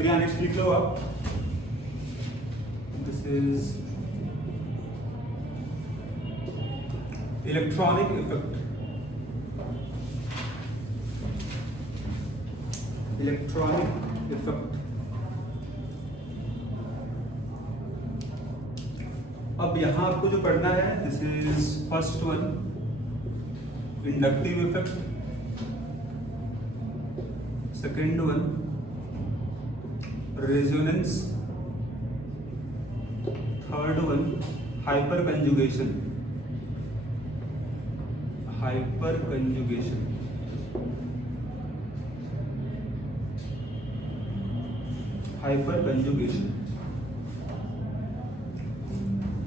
फिर यहाँ नेक्स्ट लिख लो आप, this is electronic effect, electronic effect. अब यहां आपको जो पढ़ना है, this is first one, inductive effect, second one resonance, third one hyperconjugation, hyperconjugation, hyperconjugation.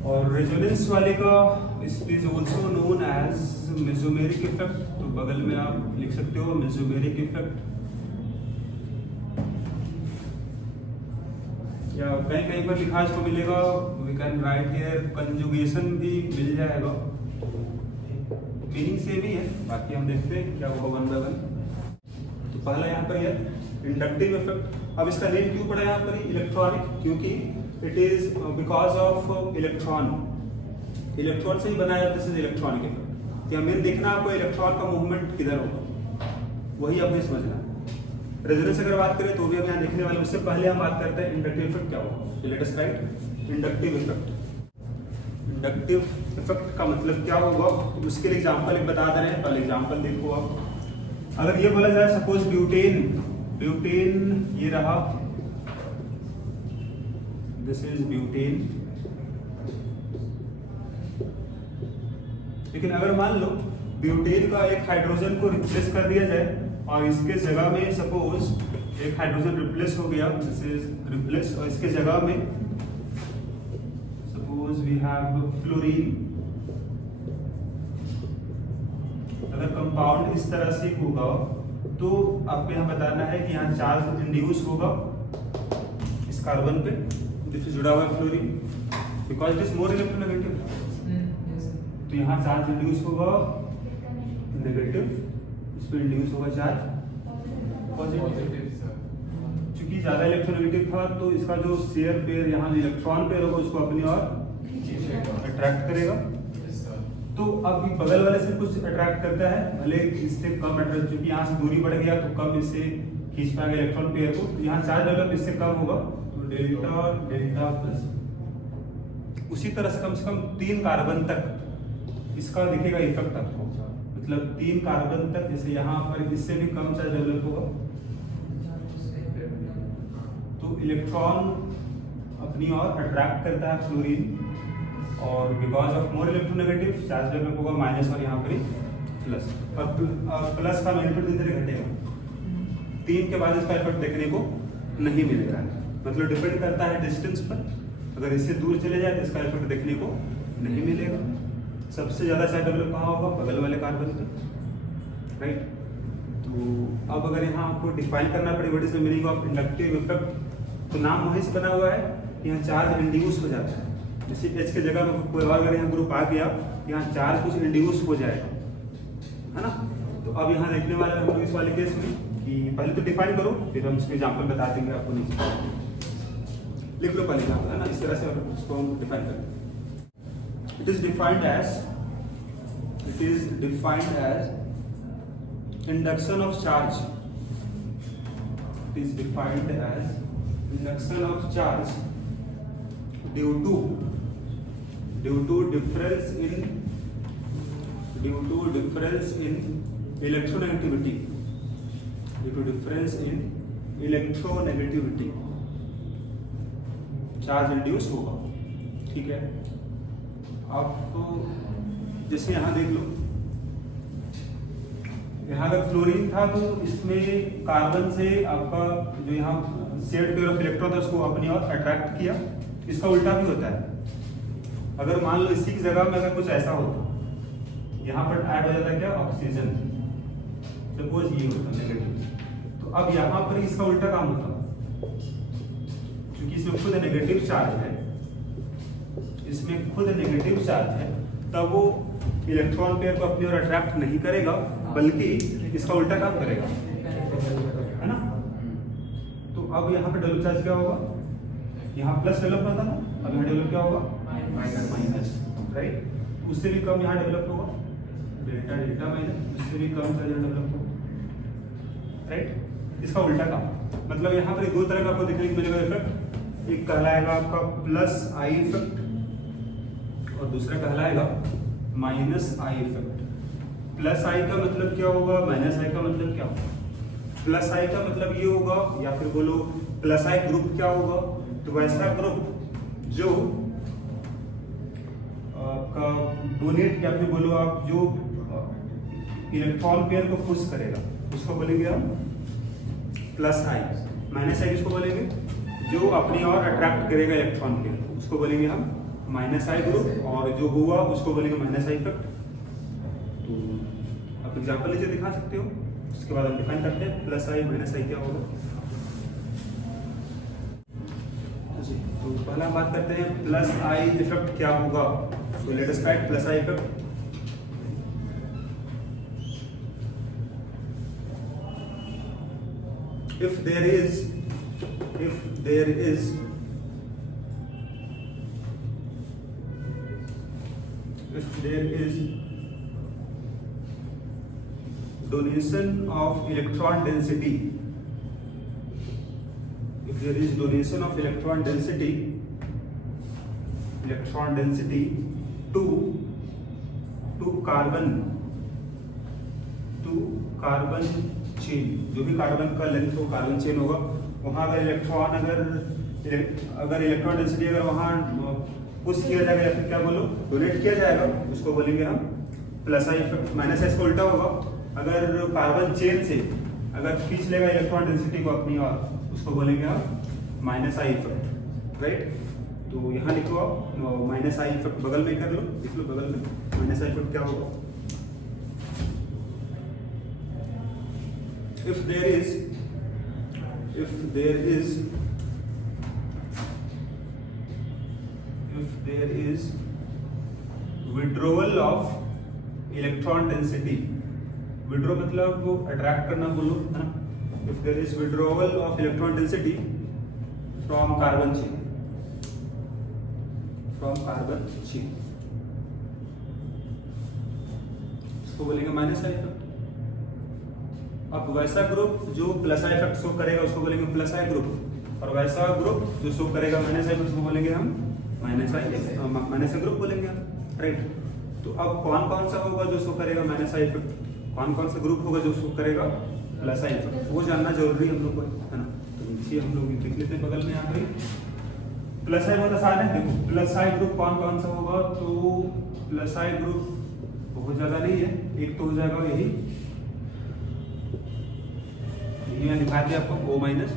और रेजोनेंस वाले का it is also known as mesomeric effect, तो बगल में आप लिख सकते हो मेसोमेरिक इफेक्ट, या कहीं कहीं पर लिखा इसको मिलेगा, we can write here conjugation भी मिल जाएगा, मीनिंग सेम ही है, बाकी हम देखते हैं क्या होगा वन बाय वन। तो पहला यहाँ पर यह इंडक्टिव इफेक्ट। अब इसका नेम क्यों पड़ा यहाँ पर इलेक्ट्रॉनिक, क्योंकि it is because of electron, electron से ही बनाया जाता है इलेक्ट्रॉनिक इफेक्ट। क्या मेन देखना आपको इलेक्ट्रॉन का मूवमेंट किधर होगा, वही आपने समझना है। रेजोनेंस अगर बात करें तो भी हम यहाँ देखने वाले, उससे पहले हम बात करते हैं इंडक्टिव इफेक्ट क्या होगा। Let us right inductive effect. Inductive effect का मतलब क्या होगा, उसके लिए एग्जांपल एक बता दे रहे हैं, पहले एग्जांपल देखो आप। अगर ये बोला जाए सपोज ब्यूटेन, ब्यूटेन ये रहा, दिस इज ब्यूटेन, लेकिन अगर मान लो ब्यूटेन का एक हाइड्रोजन को रिप्लेस कर दिया जाए और इसके जगह में सपोज एक हाइड्रोजन रिप्लेस हो गया, दिस इज रिप्लेस, और इसके जगह में सपोज वी हैव फ्लोरीन। अगर कंपाउंड इस तरह से होगा तो आपको यहाँ बताना है कि यहाँ चार्ज इंड्यूस होगा इस कार्बन पे, जिससे जुड़ा हुआ है fluorine, because it is more electronegative. तो यहाँ चार्ज इंड्यूस होगा नेगेटिव, इस पर इंड्यूस होगा चार्ज पॉजिटिव। चूंकि ज्यादा इलेक्ट्रोनेगेटिव था तो इसका जो शेयर पेयर यहाँ इलेक्ट्रॉन पेयर होगा उसको अपनी ओर अट्रैक्ट करेगा। तो अब बगल वाले से कुछ अट्रैक्ट करता है, भले इससे कम अट्रैक्ट, क्योंकि यहाँ से दूरी बढ़ गया तो कम इससे खींच पाएगा इलेक्ट्रॉन पेयर को, तो यहाँ चार्ज डेवलप इससे कम होगा, तो डेल्टा और डेल्टा प्लस। उसी तरह से कम 3 कार्बन तक इसका दिखेगा इफेक्ट आपको, मतलब 3 कार्बन तक, जैसे यहाँ पर इससे भी कम चार्ज डेवलप होगा तो इलेक्ट्रॉन अपनी ओर अट्रैक्ट करता है फ्लोरीन, और because of more electronegative charge develop होगा माइनस और यहाँ पर प्लस, और प्लस का मैग्नीट्यूड धीरे धीरे घटेगा। 3 के बाद इसका इफेक्ट देखने को नहीं मिलेगा, मतलब डिपेंड करता है डिस्टेंस पर। अगर इससे दूर चले जाए तो इसका इफेक्ट देखने को नहीं मिलेगा। सबसे ज्यादा चार्ज डेवलप कहाँ होगा, बगल वाले कार्बन पे, राइट। तो अब अगर यहाँ आपको डिफाइन करना पड़े what is the meaning of inductive effect, तो नाम वहीं से बना हुआ है, यहाँ चार्ज इंड्यूस हो जाता है। जैसे H के जगह में कोई और अगर यहाँ ग्रुप आ गया, यहाँ चार्ज कुछ इंड्यूस हो जाएगा, है ना। तो अब यहाँ देखने वाले हम लोग इस वाले केस में कि पहले तो डिफाइन करो, फिर हम इसके एग्जाम्पल बता देंगे आपको, नीचे लिख लो पहले एग्जाम्पल, है ना, इस तरह से इसको हम डिफाइन करें। It is defined as induction of charge, it is defined as induction of charge due to difference in electronegativity, charge induce होगा, ठीक है। आपको जैसे यहाँ देख लो, यहाँ अगर फ्लोरीन था तो इसमें कार्बन से आपका जो यहाँ शेयर्ड पेयर ऑफ इलेक्ट्रॉन था उसको अपनी ओर अट्रैक्ट किया। इसका उल्टा भी होता है, अगर मान लो इसी की जगह में अगर कुछ ऐसा होता, यहाँ पर ऐड हो जाता है क्या, ऑक्सीजन, सपोज ये होता नेगेटिव, तो अब यहाँ पर इसका उल्टा काम होता, क्योंकि इसमें खुद नेगेटिव चार्ज है, तब वो इलेक्ट्रॉन पेयर को अपनी ओर अट्रैक्ट नहीं करेगा, बल्कि इसका उल्टा काम करेगा, है ना। तो अब यहाँ पे डेवलप चार्ज क्या होगा, यहाँ प्लस डेवलप होता ना, अब यहाँ डेवलप क्या होगा माइनस, राइट। उससे भी कम यहाँ डेवलप होगा डेल्टा डेल्टा माइनस, उससे भी कम चार्ज डेवलप होगा, राइट। इसका उल्टा काम, मतलब यहाँ पर दो तरह का आपको देखने को मिलेगा इफेक्ट। एक कहलाएगा आपका प्लस आई इफेक्ट और दूसरा कहलाएगा माइनस आई इफेक्ट। प्लस आई का मतलब क्या होगा, माइनस आई का मतलब क्या होगा। प्लस आई का मतलब ये होगा, या फिर बोलो प्लस आई ग्रुप क्या होगा, तो वैसा ग्रुप जो आपका डोनेट, या फिर बोलो आप जो इलेक्ट्रॉन पेयर को पुश करेगा उसको बोलेंगे हम प्लस आई। माइनस आई किसको बोलेंगे, जो अपनी ओर अट्रैक्ट करेगा इलेक्ट्रॉन पेयर उसको बोलेंगे हम माइनस आई ग्रुप, और जो हुआ उसको बोलेंगे माइनस आई इफेक्ट। तो आप एग्जांपल नीचे दिखा सकते हो, उसके बाद हम डिफाइन करते हैं प्लस आई माइनस आई क्या होगा। तो पहला हम बात करते हैं प्लस आई इफेक्ट क्या होगा। तो let us right plus I effect. if there is donation of electron density, if there is donation of electron density to carbon chain, जो भी कार्बन का लेंथ हो कार्बन चेन होगा, वहाँ अगर इलेक्ट्रॉन डेंसिटी अगर वहाँ पुश किया जाएगा या फिर क्या बोलो डोनेट किया जाएगा, उसको बोलेंगे हम प्लस आई इफेक्ट। माइनस आई इसका उल्टा होगा, अगर कार्बन चेन से अगर खींच लेगा इलेक्ट्रॉन डेंसिटी को अपनी ओर, उसको बोलेंगे हम माइनस आई इफेक्ट, राइट। तो यहाँ लिखो आप माइनस आई इफेक्ट, बगल में कर लो, लिख लो बगल में माइनस आई इफेक्ट क्या होगा। If there is withdrawal of electron density, withdraw मतलब वो अट्रैक्ट करना बोलो है ना। If there is withdrawal of electron density from carbon chain, इसको बोलेंगे माइनस आई इफेक्ट। अब वैसा ग्रुप जो प्लस आई इफेक्ट शो करेगा उसको बोलेंगे प्लस आई ग्रुप, और वैसा ग्रुप जो शो करेगा माइनस आई उसको बोलेंगे हम माइनस आई ग्रुप बोलेंगे हम, राइट। तो अब कौन कौन सा होगा जो शो करेगा माइनस आई इफेक्ट, कौन कौन सा ग्रुप होगा जो शो करेगा प्लस आई इफेक्ट, वो जानना जरूरी है हम लोग को, है ना। तो नीचे हम लोग देख लेते हैं बगल में यहाँ पे प्लस आई बहुत आसान है। देखो प्लस आई ग्रुप कौन कौन सा होगा, तो प्लस आई ग्रुप बहुत ज्यादा नहीं है, एक तो हो जाएगा यही मैं दिखा दिया आपको O माइनस,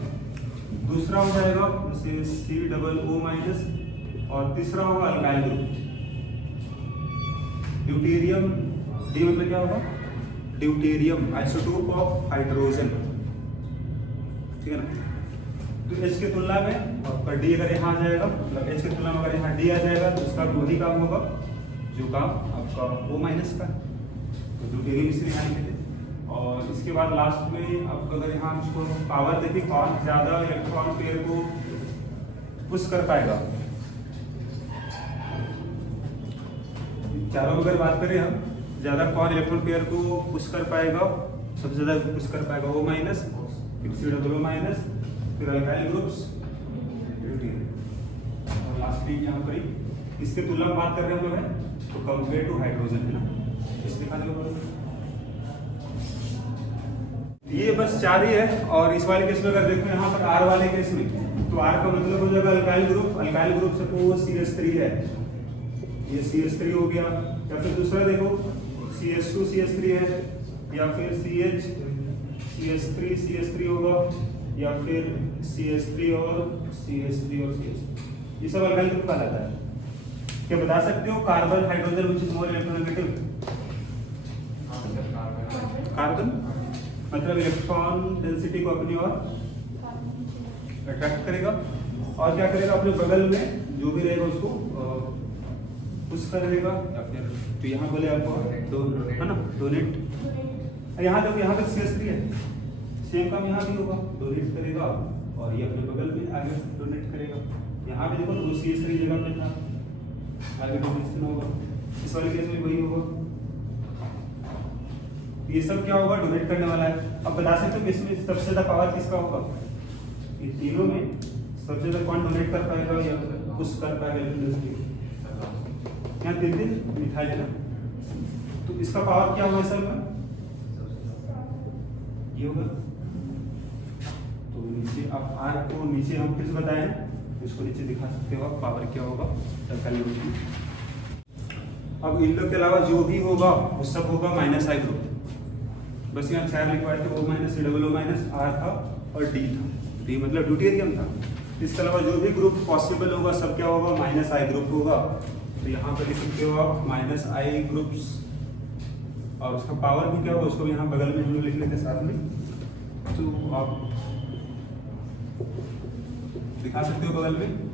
दूसरा हो जाएगा जैसे COO माइनस, और तीसरा होगा अल्काइल ग्रुप ड्यूटेरियम। डी मतलब क्या होगा, ड्यूटेरियम आइसोटोप ऑफ हाइड्रोजन, ठीक है ना। तो H के तुलना में और डी अगर यहाँ आ जाएगा, मतलब H के तुलना में अगर यहाँ डी आ जाएगा तो उसका वही काम होगा जो काम आपका O माइनस का, तो ड्यूटेरियम इसलिए यहाँ लिखे थे। और इसके बाद लास्ट में आप अगर यहाँ उसको पावर देखिए कौन ज्यादा इलेक्ट्रॉन पेयर को पुश कर पाएगा, चारों अगर बात करें हम ज्यादा कौन इलेक्ट्रॉन पेयर को पुश कर पाएगा, सबसे ज्यादा पुश कर पाएगा O माइनस, फिर COO माइनस, फिर अल्काइल ग्रुप्स, और लास्टली यहाँ पर इसके तुलना में बात कर रहे हैं हम लोग तो कंपेयर टू हाइड्रोजन, है ना। इसलिए ये बस 4 ही है। और इस वाले केस में अगर देखो यहाँ पर R वाले केस में, तो R का मतलब हो जाएगा अल्काइल ग्रुप सपोज CH3 है, ये CH3 हो गया, या फिर दूसरा देखो CH2 CH3 है, या फिर CH3 होगा, या फिर CH3 और CH3, ये सब अल्काइल ग्रुप कहलाता है। क्या बता सकते हो carbon hydrogen which is more electronegative, carbon मतलब इलेक्ट्रॉन डेंसिटी को अपनी ओर अट्रैक्ट करेगा, और क्या करेगा अपने बगल में जो भी रहेगा उसको पुश करेगा, या फिर तो यहाँ बोले आपको है ना डोनेट। यहाँ देखो यहाँ पे CH3 है, सेम काम यहाँ भी होगा, डोनेट करेगा और ये अपने बगल में आगे डोनेट करेगा। यहाँ पे देखो तो सी सही जगह पे था, आगे डोनेशन होगा, इस वाले केस में वही होगा। ये सब क्या होगा, डोनेट करने वाला है। अब बता सकते हो कि इसमें सबसे ज्यादा पावर किसका होगा, ये तीनों में सबसे ज्यादा कौन डोनेट कर पाएगा या पुश कर पाएगा इलेक्ट्रिसिटी। यहाँ 3 मिठाई है ना, तो इसका पावर क्या होगा सर में, ये होगा। तो नीचे अब आर को नीचे हम किस बताएं, इसको नीचे दिखा सकते हो आप, पावर क्या होगा कैलकुलेशन। अब इन लोग के अलावा जो भी होगा वो सब होगा माइनस आई ग्रुप। बस यहाँ 4 लिखवाए थे, O minus COO minus R था और D था। D मतलब ड्यूटेरियम था। इसके अलावा जो भी ग्रुप पॉसिबल होगा सब क्या होगा, माइनस आई ग्रुप होगा। तो यहाँ पर लिख सकते हो आप माइनस आई ग्रुप्स, और उसका पावर भी क्या होगा उसको यहाँ बगल में हम लोग लिख लेते साथ में। तो आप दिखा सकते हो बगल में।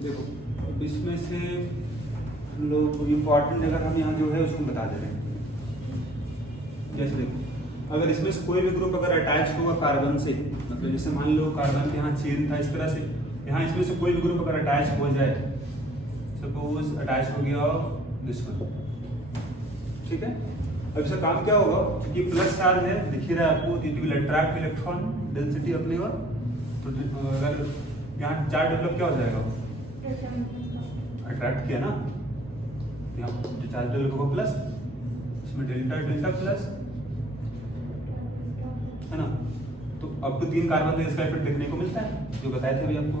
देखो अब इसमें से हम लोग इम्पॉर्टेंट जगह हम यहाँ जो है उसको बता दे रहे हैं। जैसे देखो अगर इसमें से कोई भी ग्रुप अगर अटैच होगा कार्बन से, मतलब जैसे मान लो कार्बन के यहाँ चेन था इस तरह से, यहाँ इसमें से कोई भी ग्रुप अगर अटैच हो जाए, सपोज अटैच हो गया दिस वन, ठीक है। अब इसका काम क्या होगा, क्योंकि प्लस चार्ज है दिख ही रहा है आपको, तो it will attract electron density अपने ओर। तो अगर यहाँ चार्ज डेवलप क्या हो जाएगा, अट्रैक्ट किया ना, यहाँ जो चार्ज डेवलप होगा प्लस, इसमें डेल्टा डेल्टा प्लस है ना। तो आपको 3 कार्बन का इसका इफेक्ट देखने को मिलता है, जो बताए थे अभी आपको।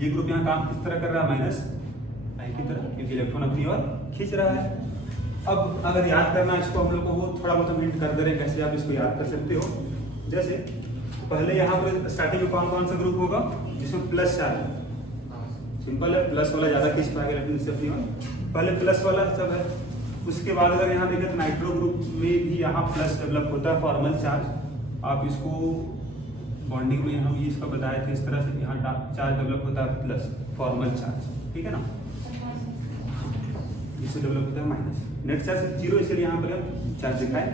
ये ग्रुप यहाँ काम किस तरह कर रहा है, माइनस आई की तरह, क्योंकि इलेक्ट्रॉन अपनी ओर खींच रहा है। अब अगर याद करना इसको हम लोग को वो थोड़ा बहुत हिंट कर दे रहे हैं कैसे आप इसको याद कर सकते हो। जैसे पहले यहाँ पर स्टार्टिंग में कौन कौन सा ग्रुप होगा जिसमें प्लस चार्ज है, सिंपल है, प्लस वाला ज्यादा खींच पाएगा इलेक्ट्रॉन से अपनी ओर, पहले प्लस वाला सब है। उसके बाद अगर यहाँ देखें तो नाइट्रो ग्रुप में भी यहाँ प्लस डेवलप होता है, फॉर्मल चार्ज। आप इसको बॉन्डिंग में हम ये इसका बताए थे इस तरह से, यहाँ चार्ज डेवलप होता है प्लस फॉर्मल चार्ज, ठीक है ना, इससे डेवलप होता है माइनस। नेट चार्ज 0, इसलिए यहाँ पर हम चार्ज दिखाए।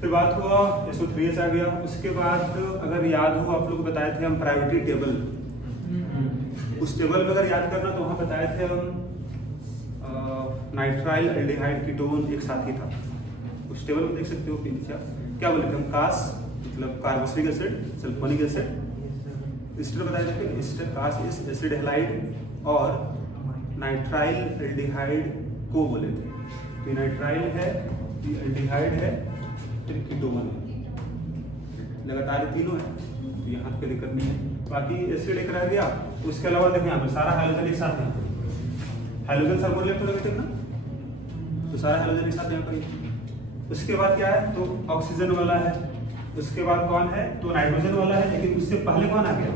फिर बात हुआ SO3H आ गया। उसके बाद अगर याद हो आप लोग बताए थे हम प्रायोरिटी टेबल, उस टेबल में अगर याद करना तो वहाँ बताए थे हम नाइट्राइल एल्डिहाइड कीटोन एक साथ ही था। उस टेबल में देख सकते हो कि क्या बोले थे हम, कास मतलब carboxylic acid, sulphonic acid, ester बताए थे, एस्टर कास इस एसिड हैलाइड और नाइट्राइल एल्डिहाइड को बोले थे। तो नाइट्राइल है, एल्डिहाइड है, फिर कीटोन है, लगातार तीनों है, तो यहाँ पे दिक्कत नहीं है। बाकी एसिड एक रह गया। उसके अलावा देखिए यहाँ पे सारा हाइड्रोजन एक साथ है, हाइड्रोजन सर्कुलर इलेक्ट्रोनेगेटिव ना, तो सारा हाइड्रोजन एक साथ यहाँ पर। उसके बाद क्या है, तो ऑक्सीजन वाला है। उसके बाद कौन है, तो नाइट्रोजन वाला है, लेकिन उससे पहले कौन आ गया,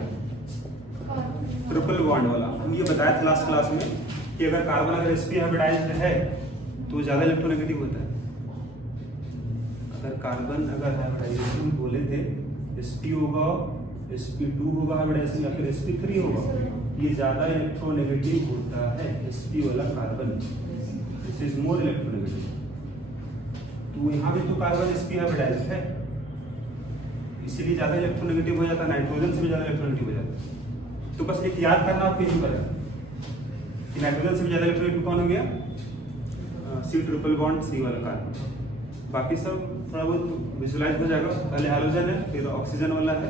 ट्रिपल बॉन्ड वाला। हम ये बताया था लास्ट क्लास में कि अगर कार्बन अगर sp हाइब्रिडाइज्ड है तो ज्यादा इलेक्ट्रोनेगेटिव होता है। अगर कार्बन अगर हाइब्रिडाइजेशन बोले थे sp होगा sp2 होगा हाइब्रिडाइजेशन या फिर sp3 होगा, ये ज़्यादा इलेक्ट्रोनेगेटिव होता है sp वाला carbon, this is more electronegative. तो यहाँ भी तो कार्बन sp हाइब्रिडाइज है, इसीलिए ज़्यादा इलेक्ट्रोनेगेटिव हो जाता है, नाइट्रोजन से भी ज़्यादा इलेक्ट्रोनेगेटिव हो जाता है। तो बस एक याद करना आपको यही पड़ेगा कि नाइट्रोजन से भी ज़्यादा इलेक्ट्रोनेगेटिव कौन हो गया, C ट्रिपल बॉन्ड C वाला कार्बन। बाकी सब थोड़ा बहुत विजुलाइज हो जाएगा, पहले हाइड्रोजन है, फिर ऑक्सीजन वाला है,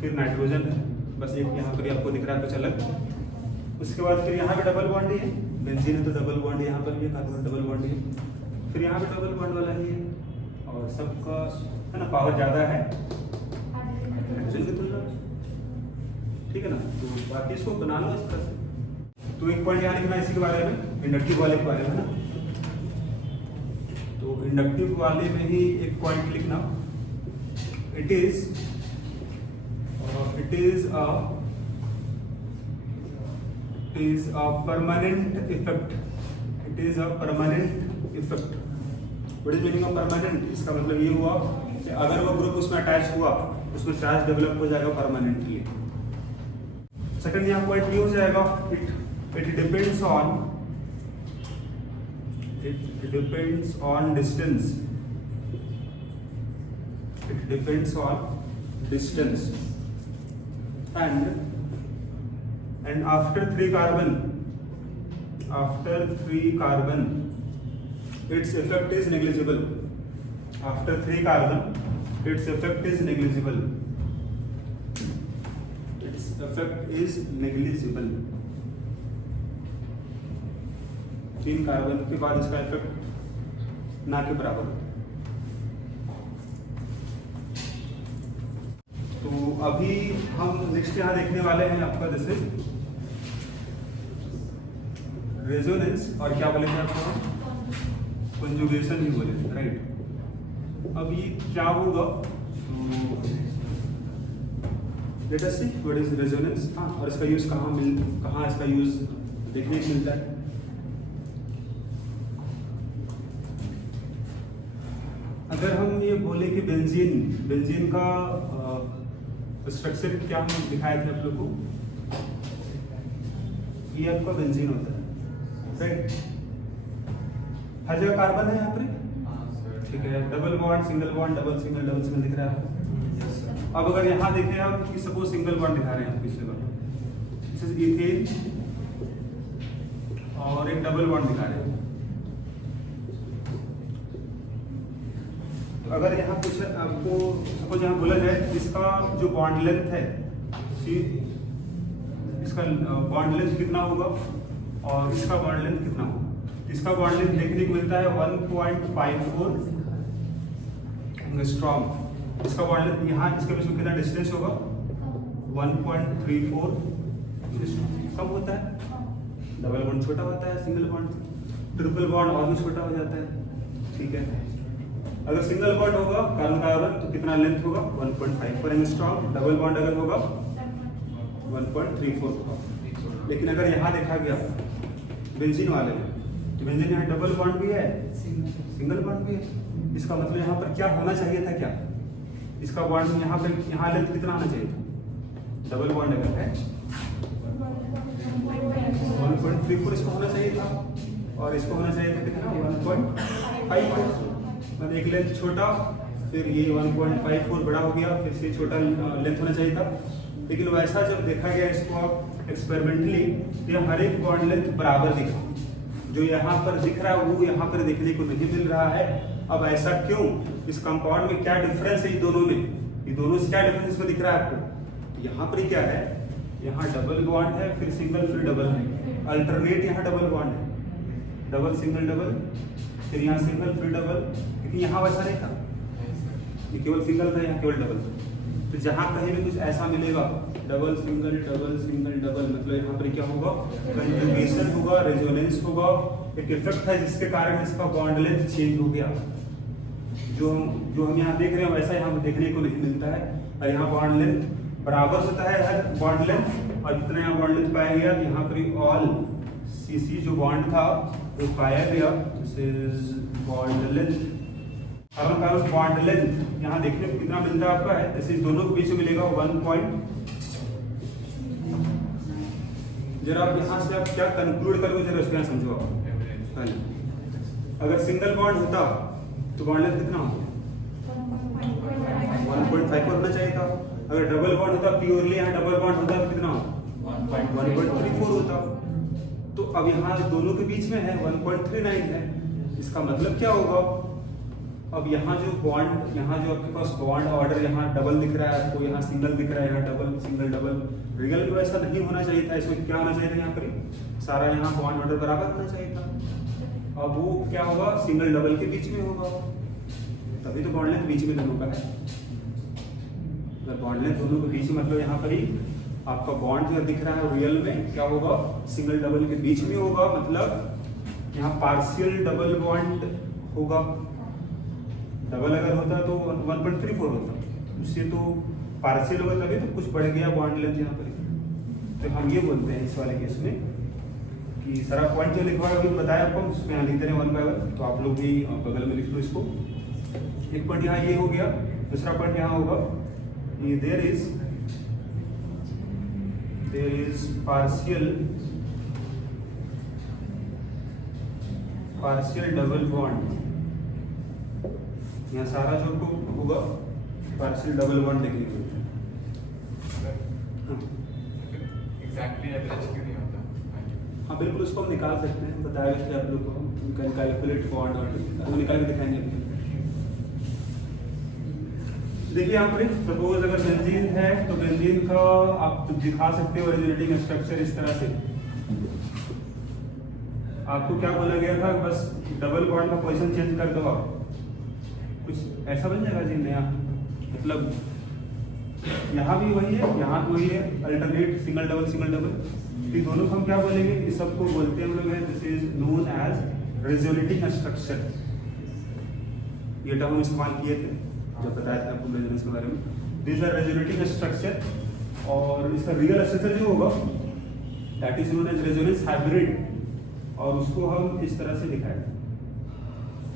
फिर नाइट्रोजन है, बस एक यहाँ पर आपको दिख रहा है कुछ अलग। उसके बाद फिर यहाँ पे डबल बॉन्ड ही है, बेंजीन है तो डबल बॉन्ड है, यहाँ पर भी कार्बन डबल बॉन्ड है, फिर यहाँ पे डबल बॉन्ड वाला ही है, और सबका है ना पावर ज़्यादा है हाइड्रोजन की तुलना में, ठीक है ना। तो बाकी इसको बना लो इस तरह से। तो एक पॉइंट यहाँ लिखना है इसी के बारे में, इंडक्टिव वाले के बारे में ना। तो इंडक्टिव वाले में ही एक पॉइंट लिखना, it is a permanent effect, it is a permanent effect। What is meaning of permanent? इसका मतलब ये हुआ कि अगर वो ग्रुप उसमें अटैच हुआ, उसमें चार्ज डेवलप हो जाएगा परमानेंटली। सेकंड यहाँ पॉइंट ये हो जाएगा, it depends on distance, it depends on distance, and after 3 carbon its effect is negligible, after 3 carbon its effect is negligible, its effect is negligible। 3 carbon के बाद इसका effect ना के बराबर होता है। तो अभी हम नेक्स्ट यहाँ देखने वाले हैं आपका दिस इज रेजोनेंस, और क्या बोले थे आपको, कंजुगेशन ही बोले थे, राइट। अब ये क्या होगा, let us see what is resonance. हाँ, और इसका यूज कहाँ इसका यूज देखने को मिलता है। अगर हम ये बोले कि बेंजीन का स्ट्रक्चर क्या हम दिखाए थे आप लोग को, ये आपका बेंजीन होता है, राइट। हर जगह कार्बन है यहाँ पर, ठीक है, double bond, single bond, double single दिख रहा है आपको। अब अगर यहाँ देखें हम कि सपोज सिंगल बॉन्ड दिखा रहे हैं पिछले बार, दिस इज इथेन, और एक डबल बॉन्ड दिखा रहे हैं। तो अगर यहाँ कुछ आपको सपोज यहाँ बोला जाए इसका जो बॉन्ड लेंथ है, इसका बॉन्ड लेंथ कितना होगा और इसका बॉन्ड लेंथ कितना होगा, इसका बॉन्ड लेंथ देखने को मिलता है 1.54 एंगस्ट्रॉम। इसका बॉन्ड लेंथ यहाँ इसके बीच में कितना डिस्टेंस होगा, 1.34 एंगस्ट्रॉम। कम होता है, डबल बॉन्ड छोटा होता है, सिंगल बॉन्ड, ट्रिपल बॉन्ड और भी छोटा हो जाता है, ठीक है। अगर सिंगल बॉन्ड होगा कार्बन तो कितना लेंथ होगा, 1.54 एंगस्ट्रॉम। डबल बॉन्ड अगर होगा 1.34 होगा। लेकिन अगर यहाँ देखा गया बेंजीन वाले में, तो बेंजीन यहाँ डबल बॉन्ड भी है, सिंगल बॉन्ड भी है। इसका मतलब यहाँ पर क्या होना चाहिए था, क्या इसका बॉन्ड यहाँ पर, यहाँ लेंथ कितना होना चाहिए था, डबल बॉन्ड अगर है 1.34 इसको होना चाहिए था, और इसको होना चाहिए था कितना, 1.54। मतलब एक लेंथ छोटा, फिर ये 1.54 बड़ा हो गया, फिर से छोटा लेंथ होना चाहिए था। लेकिन वैसा जब देखा गया इसको आप एक्सपेरिमेंटली, तो हर एक बॉन्ड लेंथ बराबर दिखा, जो यहाँ पर दिख रहा है वो यहाँ पर देखने को नहीं मिल रहा है। अब ऐसा क्यों, इस कंपाउंड में क्या डिफरेंस है, ये दोनों में, ये दोनों से क्या डिफरेंस इसको दिख रहा है आपको। यहाँ पर क्या है, यहाँ डबल बॉन्ड है, फिर सिंगल, फिर डबल है, अल्टरनेट यहाँ डबल बॉन्ड है, डबल सिंगल डबल, फिर यहाँ सिंगल फिर डबल। लेकिन यहाँ वैसा नहीं था, ये केवल सिंगल था, यहाँ केवल डबल। तो जहाँ कहीं भी कुछ ऐसा मिलेगा डबल सिंगल डबल, मतलब यहाँ पर क्या होगा, कंजुगेशन होगा, रेजोनेंस होगा, एक इफेक्ट है जिसके कारण इसका बॉन्ड लेंथ चेंज हो गया। जो हम यहाँ देख रहे हैं वैसा यहाँ देखने को नहीं मिलता है। और यहाँ बॉन्ड लेंथ बराबर होता है हर बॉन्ड लेंथ, और जितना यहाँ बॉन्ड लेंथ पाया गया, यहाँ पर ऑल CC जो बॉन्ड था वो पाया गया, this is bond length. Carbon carbon bond length यहाँ देखने को कितना मिलता है आपका है, जैसे दोनों के बीच में मिलेगा 1 पॉइंट। जरा आप यहाँ से आप क्या कंक्लूड करोगे, जरा उसको यहाँ समझो आप पहले। अगर सिंगल बॉन्ड होता तो बॉन्ड लेंथ कितना होता? 1.5 होना चाहिए था। अगर डबल बॉन्ड होता, प्योरली यहाँ डबल बॉन्ड होता तो कितना होता? 1.34 होता। तो अब यहाँ दोनों के बीच में है 1.39 है। इसका मतलब क्या होगा? अब यहाँ जो बॉन्ड, यहाँ जो आपके पास बॉन्ड ऑर्डर यहाँ डबल दिख रहा है आपको, यहाँ सिंगल दिख रहा है, यहाँ डबल सिंगल डबल, रियल में ऐसा नहीं होना चाहिए था। इसमें क्या होना चाहिए था? यहाँ पर सारा यहाँ बॉन्ड ऑर्डर बराबर होना चाहिए था। अब वो क्या होगा? सिंगल डबल के बीच में होगा, तभी तो बॉन्ड लेंथ बीच में दोनों का है। अगर बॉन्ड लेंथ दोनों के बीच में, मतलब यहाँ पर ही आपका बॉन्ड जो दिख रहा है रियल में क्या होगा? सिंगल डबल के बीच में होगा, मतलब यहाँ पार्शियल डबल बॉन्ड होगा। डबल अगर होता तो 1.34 होता, उससे तो पार्शियल होगा, तभी तो कुछ बढ़ गया बॉन्ड लेंथ यहाँ पर। तो हम ये बोलते हैं इस वाले केस में कि सारा पॉइंट जो लिखवा है अभी बताया आपको, उसमें यहाँ लिखते रहे 1 बाय 1, तो आप लोग भी बगल में लिख लो इसको। एक पॉइंट यहाँ ये हो गया, दूसरा पॉइंट यहाँ होगा ये there is partial double bond. यहाँ सारा जो को होगा पार्शियल डबल बॉन्ड लिखने के लिए। एग्जैक्टली एवरेज क्यों नहीं होता? हाँ बिल्कुल, उसको हम निकाल सकते हैं, बताया इसलिए आप लोग को हम कैन कैलकुलेट बॉन्ड और वो निकाल के दिखाएंगे। देखिए यहाँ पर सपोज अगर बेंजीन है तो बेंजीन का आप दिखा सकते हो रेजोनेटिंग स्ट्रक्चर इस तरह से। आपको क्या बोला गया था? बस डबल बॉन्ड का पोजीशन चेंज कर दो, आप कुछ ऐसा बन जाएगा जी नया। मतलब यहाँ भी वही है, यहाँ भी वही है, अल्टरनेट सिंगल डबल। ये दोनों को हम क्या बोलेंगे? इस सबको बोलते हैं हम लोग हैं, this is known as resonating structure. ये टर्म हम इस्तेमाल किए थे जब बताया था आपको रेजोनेंस के बारे में। दिस आर रेजोनेटिंग स्ट्रक्चर, और इसका रियल स्ट्रक्चर जो होगा that is known as resonance hybrid, और उसको हम इस तरह से दिखाएंगे।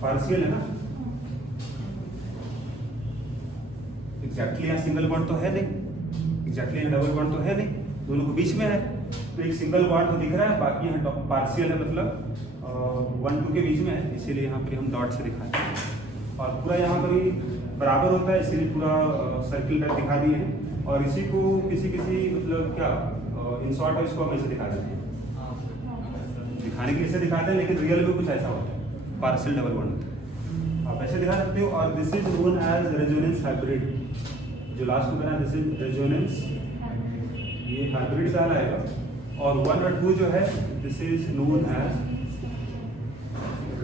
पार्शियल है ना, एग्जैक्टली यहाँ सिंगल बॉन्ड तो है नहीं, एग्जैक्टली यहाँ डबल बॉन्ड तो है नहीं, दोनों को बीच में है। तो एक सिंगल बॉन्ड तो दिख रहा है, बाकी यहाँ पार्शियल है, मतलब 1 2 के बीच में है, इसीलिए यहाँ पर हम डॉट से दिखाते हैं। और पूरा यहाँ पर ही बराबर होता है, इसीलिए पूरा सर्किल टाइप दिखा दिए हैं। और इसी को किसी मतलब क्या इन शॉर्ट इसको हम ऐसे दिखा देते हैं, दिखाने के लिए ऐसे दिखाते हैं, लेकिन रियल में कुछ ऐसा होता है, पार्शियल डबल बॉन्ड होता है, आप ऐसे दिखा सकते हो। और this is known as resonance hybrid, जो लास्ट में बना दिस इज रेजोनेंस, ये हाइब्रिड कहलाएगा। और 1 और 2 जो है this is known as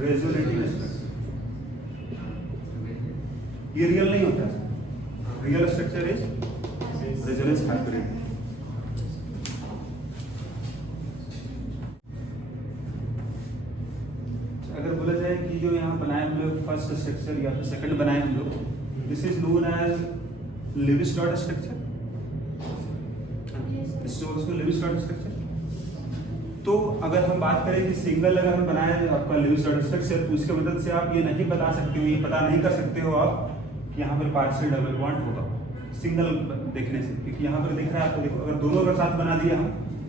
resonating structure. ये रियल नहीं होता, real structure is resonance hybrid. अगर बोला जाए कि जो यहाँ बनाए हम लोग फर्स्ट स्ट्रक्चर या फिर सेकंड बनाए हम लोग, this is known as Lewis dot structure. Lewis dot structure. तो अगर हम बात करें कि सिंगल अगर हम बनाए आपका लेविस डॉट स्ट्रक्चर, तो उसके मदद से आप ये नहीं बता सकते हो, ये पता नहीं कर सकते हो आप कि यहाँ पर पार्शियल डबल बॉन्ड होगा सिंगल देखने से, क्योंकि यहाँ पर दिख रहा है आपको। देखो अगर दोनों का साथ बना दिया हम,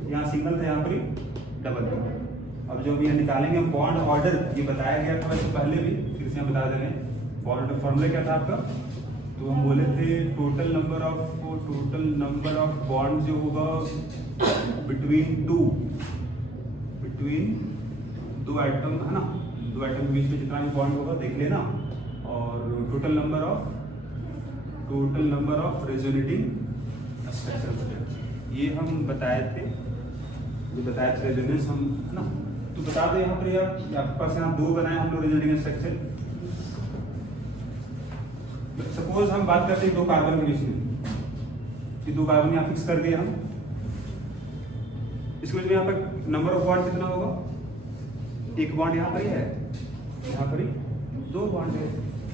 यहाँ सिंगल था, यहाँ पर डबल था। अब जो भी यहाँ निकालेंगे हम बॉन्ड ऑर्डर, ये बताया गया था वैसे पहले भी, फिर से हम बता दे रहे हैं। बॉन्ड फॉर्मूला क्या था आपका? तो हम बोले थे टोटल नंबर ऑफ बॉन्ड जो होगा बिटवीन दो आइटम, है ना, दो आइटम के बीच में जितना भी बॉन्ड होगा देख लेना। और total number of resonating structure, ये हम बताए थे, जो बताए थे रेजोनेंस हम, है ना। तो बता दो यहाँ पर आपके पास यहाँ 2 बनाए हम लोग रेजोनेटिंग स्ट्रक्चर। सपोज हम बात करते हैं 2 कार्बन के बीच में, ये 2 कार्बन यहाँ फिक्स कर दिया हम। इसके बीच में यहाँ पर नंबर ऑफ बॉन्ड कितना होगा? 1 बॉन्ड यहाँ पर ही है, यहाँ पर ही 2 बॉन्ड है,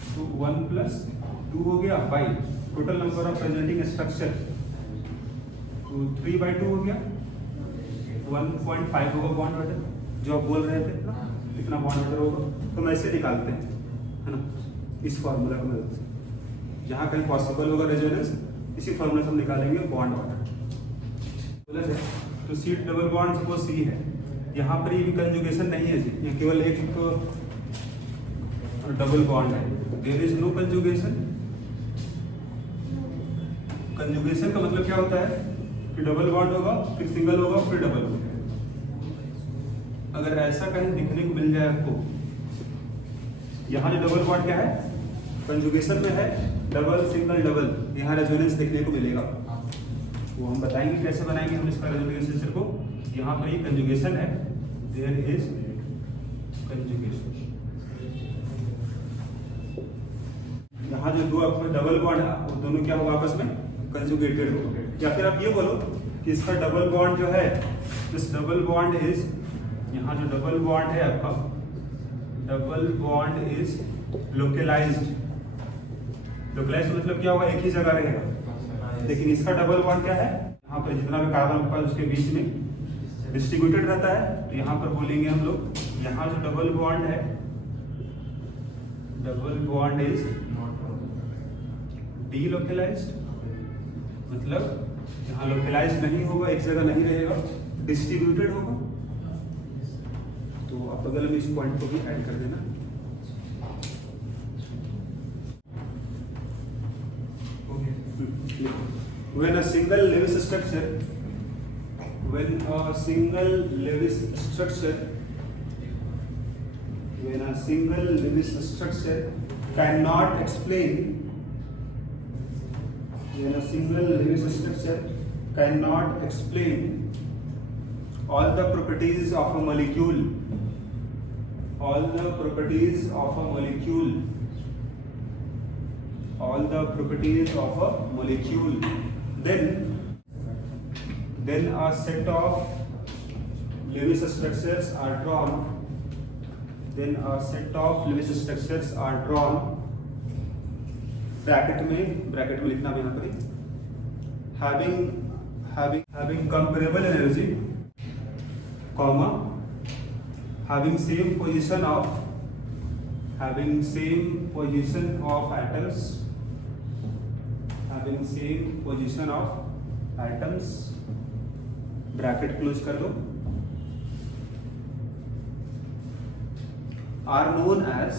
तो 1 + 2 हो गया by total number of resonating structure, तो 3/2 हो गया, 1.5 होगा बॉन्ड ऑर्डर, जो आप बोल रहे थे ना, कितना बॉन्ड ऑर्डर होगा, तो हम ऐसे निकालते हैं, है ना। इस फॉर्मूला की मदद से। जहाँ कहीं पॉसिबल होगा रेजोनेंस, इसी फॉर्मूला से हम निकालेंगे बॉन्ड ऑर्डर। तो C double bond suppose C है, यहाँ पर ये कंजुगेशन नहीं है जी, ये केवल एक डबल बॉन्ड है, there is no conjugation. Conjugation का मतलब क्या होता है कि डबल बॉन्ड होगा, फिर सिंगल होगा, फिर डबल होगा। अगर ऐसा कहीं दिखने को मिल जाए आपको, यहाँ जो डबल बॉन्ड क्या है, कंजुगेशन में है, डबल सिंगल डबल, यहाँ रेजोनेंस देखने को मिलेगा। वो हम बताएंगे कैसे बनाएंगे हम इसका रेजोनेंस को। यहाँ पर ये कंजुगेशन है, देयर इज कंजुगेशन। यहाँ जो दो आपको डबल बॉन्ड है वो दोनों क्या होगा, आपस में कंजुगेटेड होगा। या फिर आप ये बोलो कि इसका डबल बॉन्ड जो है, दिस डबल बॉन्ड इज, यहाँ जो डबल बॉन्ड है आपका, double bond is localised. Localised मतलब क्या होगा, एक ही जगह रहेगा। लेकिन इसका डबल बॉन्ड क्या है, यहाँ पर जितना भी कार्बन होगा उसके बीच में डिस्ट्रीब्यूटेड रहता है। तो यहाँ पर बोलेंगे हम लोग, यहाँ जो डबल बॉन्ड है, डबल बॉन्ड इज डीलोकलाइज्ड, मतलब यहाँ लोकलाइज्ड नहीं होगा, एक जगह नहीं रहेगा, डिस्ट्रीब्यूटेड होगा। तो आप बगल में इस पॉइंट को भी ऐड कर देना। When a single Lewis structure, when a single Lewis structure cannot explain, when a single Lewis structure cannot explain all the properties of a molecule, all the properties of a molecule, all the properties of a molecule, then a set of Lewis structures are drawn, then a set of Lewis structures are drawn, bracket में लिखना भी यहाँ पर, having comparable energy, comma, having same position of atoms, having same position of atoms, bracket close कर दो, are known as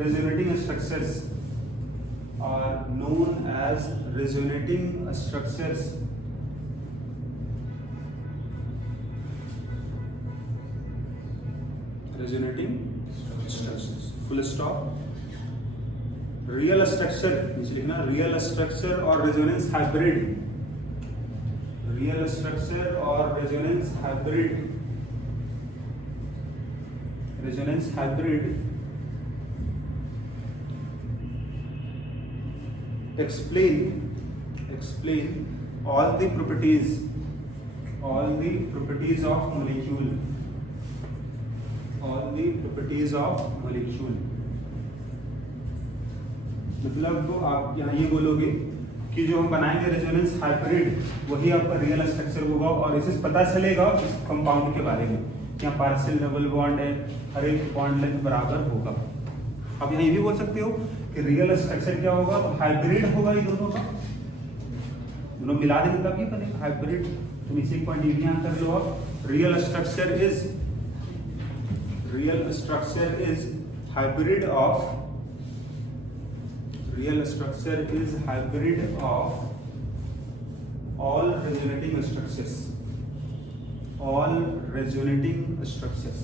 resonating structures, are known as resonating structures, full stop। Real structure लिखना, real structure और resonance hybrid, real structure और resonance hybrid explain all the properties of molecule। मतलब तो आप यहाँ ये बोलोगे कि जो हम बनाएंगे रेजोनेंस हाइब्रिड, वही आपका रियल स्ट्रक्चर होगा, और इससे पता चलेगा इस कंपाउंड के बारे में, यहाँ पार्शियल डबल बॉन्ड है, हर एक बॉन्ड लेंथ बराबर होगा। अब यहाँ ये भी बोल सकते हो कि रियल स्ट्रक्चर क्या होगा, तो हाइब्रिड होगा, ये दोनों का, दोनों मिला देंगे तब ये बनेगा हाइब्रिड। तुम इसी पॉइंट ये भी यहाँ कर लो आप, real structure is hybrid of, real structure is hybrid of all resonating structures, all resonating structures।